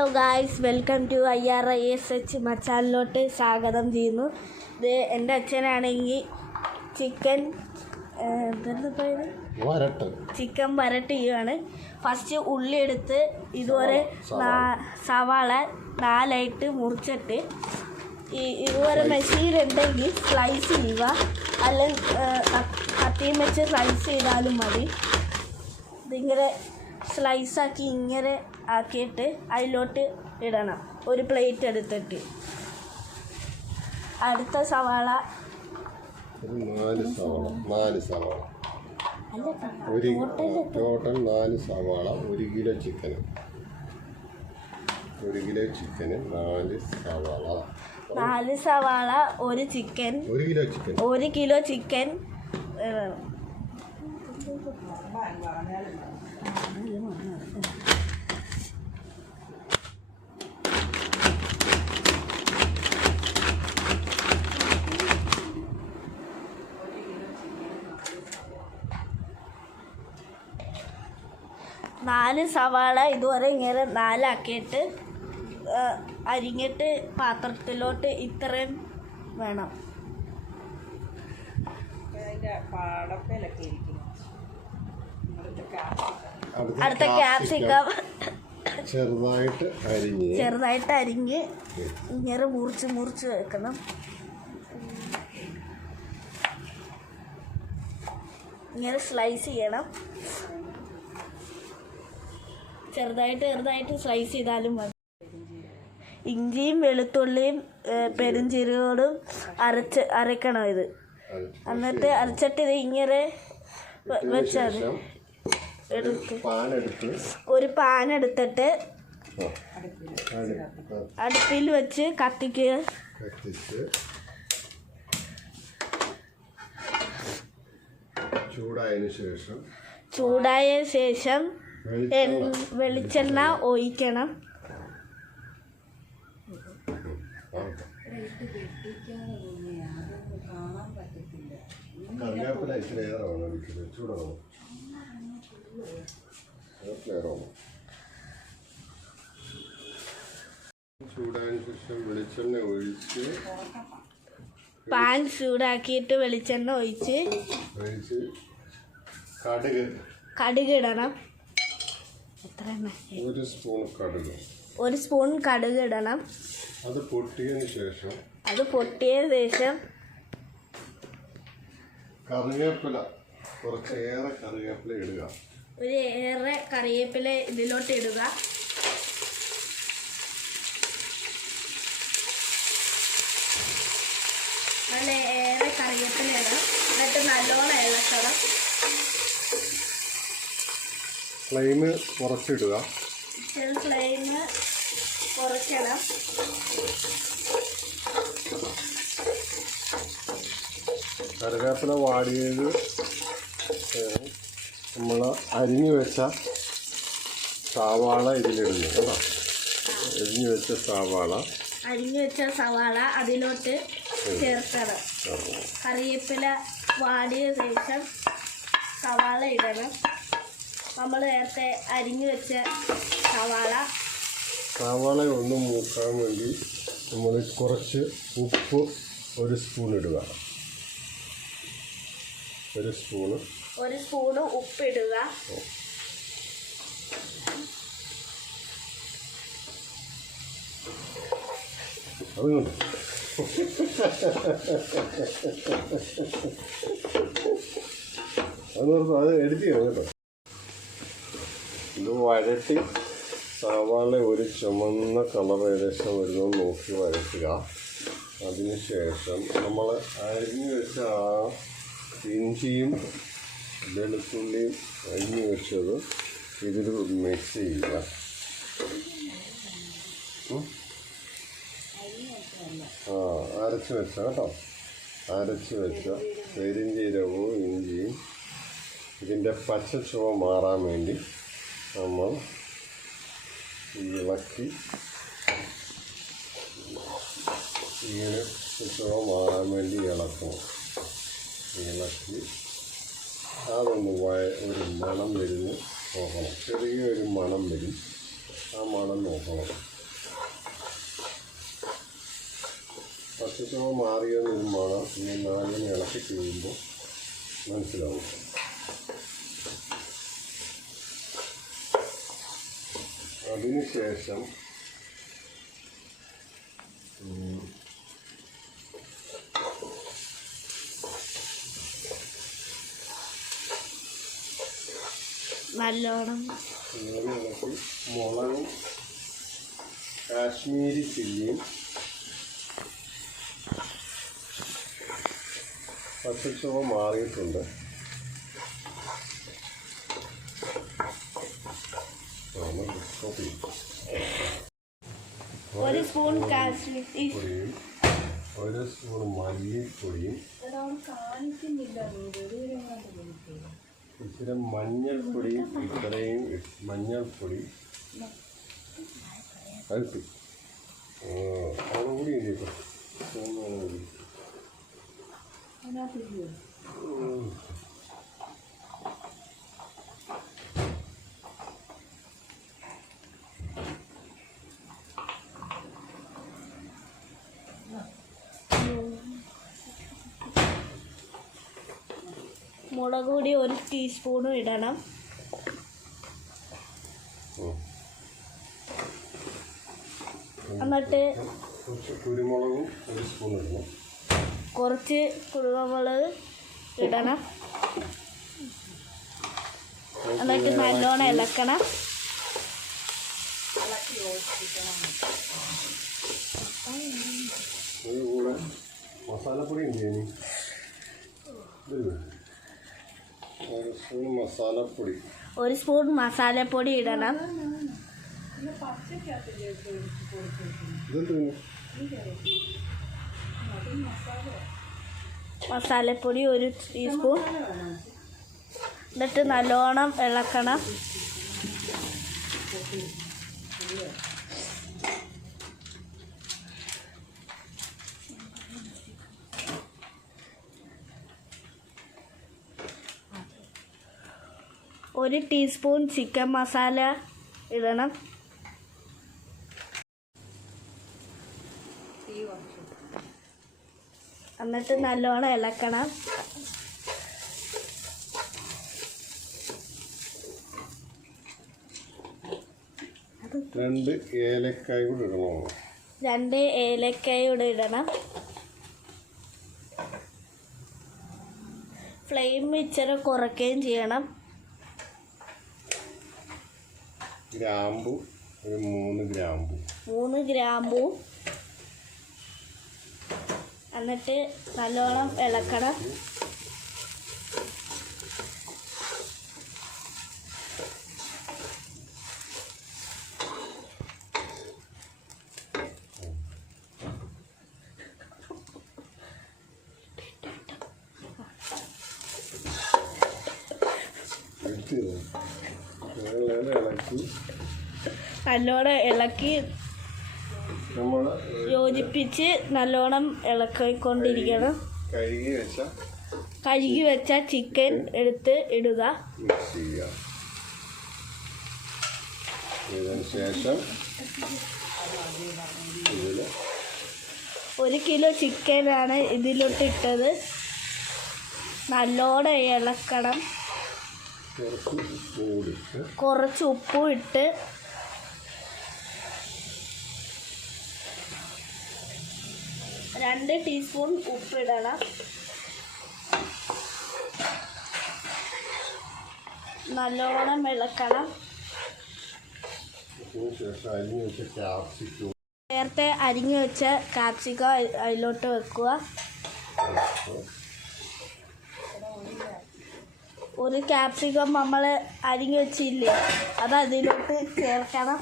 Hello guys, welcome to IRISH മച്ചാനിലോട്ട് സ്വാഗതം ചെയ്യുന്നു. ഇത് എൻ്റെ അച്ഛനാണെങ്കിൽ ചിക്കൻ വരട്ട് ചെയ്യുകയാണ്. ഫസ്റ്റ് ഉള്ളി എടുത്ത് ഇതുപോലെ സവാള 4 മുറിച്ചിട്ട് ഇതുപോലെ മെഷീനുണ്ടെങ്കിൽ സ്ലൈസ് ചെയ്യുക, അല്ലെങ്കിൽ കത്തിയും വെച്ച് സ്ലൈസ് ചെയ്താലും മതി. ഇതിങ്ങനെ സ്ലൈസാക്കി ഇങ്ങനെ ആക്കിയിട്ട് അതിലോട്ട് ഇടണം. ഒരു പ്ലേറ്റ് എടുത്തിട്ട് അടുത്ത സവാള 4 സവാള ടോട്ടൽ 4 സവാള 1 കിലോ ചിക്കന് 4 സവാള 1 ചിക്കൻ 1 കിലോ ചിക്കൻ 4 സവാള ഇതുവരെ ഇങ്ങനെ 4 ആക്കിയിട്ട് അരിഞ്ഞിട്ട് പാത്രത്തിലോട്ട് ഇത്രയും വേണം. അടുത്ത ക്യാപ്സിക്കം ചെറുതായിട്ട് അരിഞ്ഞ് ഇങ്ങനെ മുറിച്ച് വെക്കണം. ഇങ്ങനെ സ്ലൈസ് ചെയ്യണം. ചെറുതായിട്ട് സ്ലൈസ് ചെയ്താലും മതി. ഇഞ്ചിയും വെളുത്തുള്ളിയും പെരുംജീരകവും അരക്കണം. ഇത് എന്നിട്ട് അരച്ചിട്ട് ഇത് ഇങ്ങനെ വെച്ചാൽ ഒരു പാൻ എടുത്തിട്ട് അടുപ്പിൽ വെച്ച് കത്തിക്കുക. ചൂടായ ശേഷം വെളിച്ചെണ്ണ ഒഴിക്കണം. പാൻ ചൂടാക്കിയിട്ട് വെളിച്ചെണ്ണ ഒഴിച്ച് കടുക് ഇടണം. ഒരു സ്പൂൺ കടുക് ഇടണം. അത് പൊട്ടിയ ശേഷം കുറച്ചേറെ കറിവേപ്പില ഇടുക. ഏറെ കറിവേപ്പില ഇതിലോട്ട് ഇടുക. ഏറെ കറിവേപ്പില ഇടണം. എന്നിട്ട് നല്ലോണം ഇളക്കണം. ഫ്ലെയിം കുറച്ചിടുക. ഫ്ലെയിം കുറയ്ക്കണം. കറിവേപ്പില വാടിയത് നമ്മൾ അരിഞ്ഞു വെച്ച സവാള ഇതിലിടുന്നു കേട്ടോ. അരിഞ്ഞു വെച്ച സവാള അതിലോട്ട് ചേർക്കണം. കറിവേപ്പില വാടിയ ശേഷം സവാള ഇടണം. നമ്മൾ നേരത്തെ അരിഞ്ഞു വെച്ച സവാള ഒന്ന് മൂക്കാൻ വേണ്ടി നമ്മൾ കുറച്ച് ഉപ്പ് 1 സ്പൂൺ ഇടുക. 1 സ്പൂണ് ഉപ്പ് ഇടുക. അതുകൊണ്ട് അത് എഡിറ്റ് ചെയ്യണം കേട്ടോ. ഇത് വഴട്ടി സവാള ഒരു ചുമന്ന കളർ ഏകദേശം വരുന്നത് നോക്കി വഴറ്റുക. അതിനുശേഷം നമ്മൾ അരിഞ്ഞു വെച്ച ആ ഇഞ്ചിയും വെളുത്തുള്ളിയും അരിഞ്ഞു വെച്ചത് ഇതിൽ മിക്സ് ചെയ്യുക. അരച്ച് വെച്ച കേട്ടോ. അരച്ച് വെച്ച പെരുംജീരകവും ഇഞ്ചിയും ഇതിൻ്റെ പച്ച ചുവ മാറാൻ വേണ്ടി നമ്മൾ ഇളക്കി ഇങ്ങനെ ചുവ മാറാൻ വേണ്ടി ഇളക്കി അതൊന്ന് ഒരു മണം വരുന്നു നോക്കണം. ചെറിയൊരു മണം വരും. ആ മണം നോക്കണം. പച്ചച്ചുവ മാറിയ നിർമ്മാണം ഇനി നാലിന് ഇളക്കി കഴിയുമ്പോൾ മനസ്സിലാവും. അതിനുശേഷം നല്ലോണം ഇളക്കി മുളകും കാശ്മീരി ചില്ലിയും പച്ചച്ചുവ മാറിയിട്ടുണ്ട്. ഒരു സ്പൂൺ കാശ്മീരി പൊടിയും ഒരു സ്പൂൺ മല്ലിപ്പൊടിയും ഇച്ചിരി മഞ്ഞൾപ്പൊടിയും ഇത്രയും മഞ്ഞൾപ്പൊടി അൽപ്പി അതുകൂടി ഇല്ല. മുളക് പൊടി 1 ടീസ്പൂണും ഇടണം. എന്നിട്ട് കുരുമുളകും 1 സ്പൂൺ ഇടണം. കുറച്ച് കുരുമുളക് ഇടണം. എന്നിട്ട് നല്ലോണം ഇളക്കണം. കൂടെ മസാലപ്പൊടി ഉണ്ട്. 1 സ്പൂൺ മസാലപ്പൊടി 1 സ്പൂൺ മസാലപ്പൊടി ഇടണം. മസാലപ്പൊടി 1 ടീസ്പൂൺ. എന്നിട്ട് നല്ലോണം ഇളക്കണം. ഒരു ടീസ്പൂൺ ചിക്കൻ മസാല ഇടണം. എന്നിട്ട് നല്ലോണം ഇളക്കണം. രണ്ട് ഏലക്കായ കൂടെ ഇടണം. 2 ഏലക്കായ കൂടെ ഇടണം. ഫ്ലെയിം ഇച്ചിരി കുറയ്ക്കുകയും ചെയ്യണം. ഗ്രാമ്പു 3 ഗ്രാമ്പു. എന്നിട്ട് നല്ലോണം ഇളക്കണം. നല്ലോണം ഇളക്കി യോജിപ്പിച്ച് നല്ലോണം ഇളക്കിക്കൊണ്ടിരിക്കണം. കഴുകി വെച്ച ചിക്കൻ എടുത്ത് ഇടുക. ശേഷം 1 കിലോ ചിക്കനാണ് ഇതിലോട്ട് ഇട്ടത്. നല്ലോണം ഇളക്കണം. കുറച്ച് ഉപ്പും ഇട്ട് രണ്ട് ടീസ്പൂൺ ഉപ്പിടണം. നല്ലോണം ഇളക്കണം. നേരത്തെ അരിഞ്ഞു വെച്ച കാപ്സിക്കം അതിലോട്ട് വെക്കുക. 1 ക്യാപ്സിക്കം നമ്മൾ അരിഞ്ഞു വെച്ചില്ലേ, അത് അതിലോട്ട് ചേർക്കണം.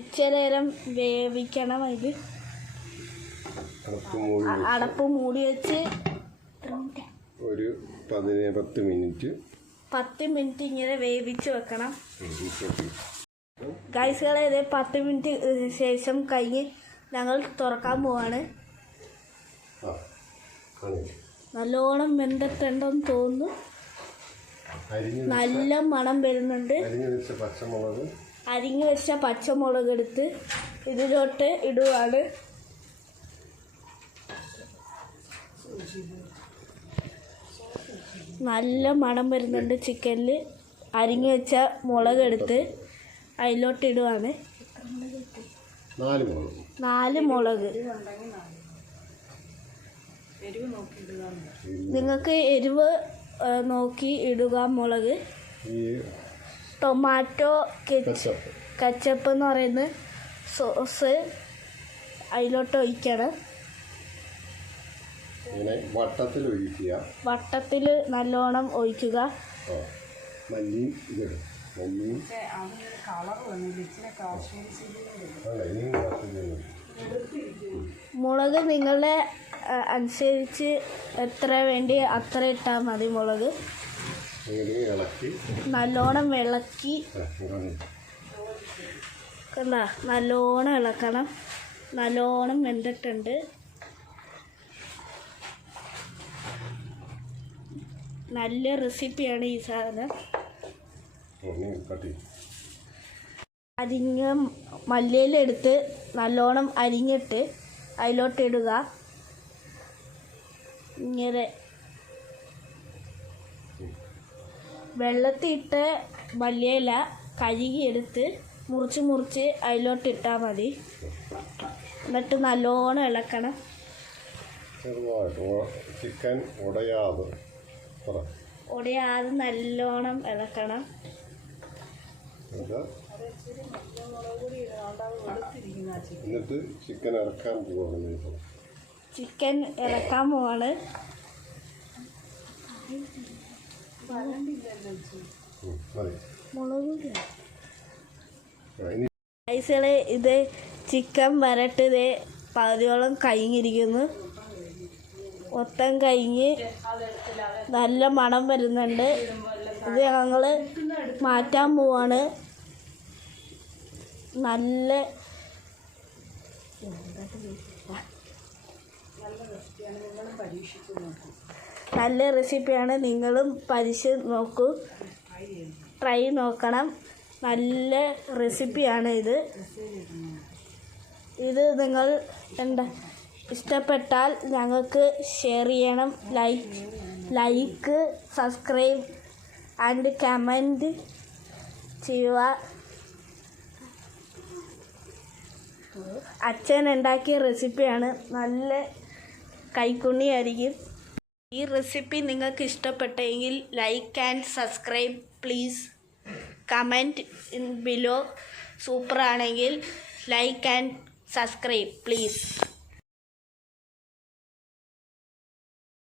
ഇച്ചിരി നേരം വേവിക്കണം. അതിൽ അടപ്പ് മൂടി വെച്ച് ഒരു 10 മിനിറ്റ് ഇങ്ങനെ വേവിച്ച് വെക്കണം. ഗൈസുകളെ, ഇത് 10 മിനിറ്റ് ശേഷം കഴിഞ്ഞ് ഞങ്ങൾ തുറക്കാൻ പോവാണ്. നല്ലോണം വെന്തിട്ടുണ്ടെന്ന് തോന്നുന്നു. നല്ല മണം വരുന്നുണ്ട്. അരിഞ്ഞു വെച്ച പച്ചമുളക് എടുത്ത് ഇതിലോട്ട് ഇടുവാണ്. നല്ല മണം വരുന്നുണ്ട് ചിക്കനിൽ. അരിഞ്ഞു വെച്ച മുളക് എടുത്ത് അതിലോട്ട് ഇടുവാണ്. 4 മുളക്. നിങ്ങൾക്ക് എരിവ് നോക്കി ഇടുക മുളക്. ടൊമാറ്റോ കെച്ചപ്പ് എന്ന് പറയുന്ന സോസ് അതിലോട്ട് ഒഴിക്കണം. വട്ടത്തിൽ നല്ലോണം ഒഴിക്കുക. മുളക് നിങ്ങളുടെ അനുസരിച്ച് എത്ര വേണ്ടി അത്ര ഇട്ടാൽ മതി. മുളക് നല്ലോണം ഇളക്കി കണ്ട, നല്ലോണം ഇളക്കണം. നല്ലോണം വെന്തിട്ടുണ്ട്. നല്ല റെസിപ്പിയാണ് ഈ സാധനം. അരിഞ്ഞ മല്ലിയിലെടുത്ത് നല്ലോണം അരിഞ്ഞിട്ട് അതിലോട്ട് ഇടുക. ഇങ്ങനെ വെള്ളത്തിയിട്ട് മല്ലിയില കഴുകിയെടുത്ത് മുറിച്ച് അതിലോട്ട് ഇട്ടാൽ മതി. എന്നിട്ട് നല്ലോണം ഇളക്കണം. ചിക്കൻ ഉടയാതെ നല്ലോണം ഇളക്കണം. എന്നിട്ട് ചിക്കൻ ഇറക്കാൻ പോവാണ്. ഐസുകളെ, ഇത് ചിക്കൻ വരട്ട് പകുതിയോളം കഴിഞ്ഞിരിക്കുന്നു. മൊത്തം കഴിഞ്ഞ് നല്ല മണം വരുന്നുണ്ട്. ഇത് ഞങ്ങൾ മാറ്റാൻ പോവാണ്. നല്ല റെസിപ്പിയാണ്. നിങ്ങളും നോക്കൂ, ട്രൈ നോക്കണം. നല്ല റെസിപ്പിയാണ് ഇത്. നിങ്ങൾ ഇഷ്ടപ്പെട്ടാൽ ഞങ്ങൾക്ക് ഷെയർ ചെയ്യണം. ലൈക്ക്, സബ്സ്ക്രൈബ് ആൻഡ് കമൻറ്റ് ചെയ്യുക. അച്ഛൻ ഉണ്ടാക്കിയ റെസിപ്പിയാണ്. നല്ല കൈക്കുണ്ണിയായിരിക്കും. ഈ റെസിപ്പി നിങ്ങൾക്ക് ഇഷ്ടപ്പെട്ടെങ്കിൽ like and subscribe please. Comment in below. സൂപ്പറാണെങ്കിൽ ലൈക്ക് ആൻഡ് സബ്സ്ക്രൈബ് പ്ലീസ്.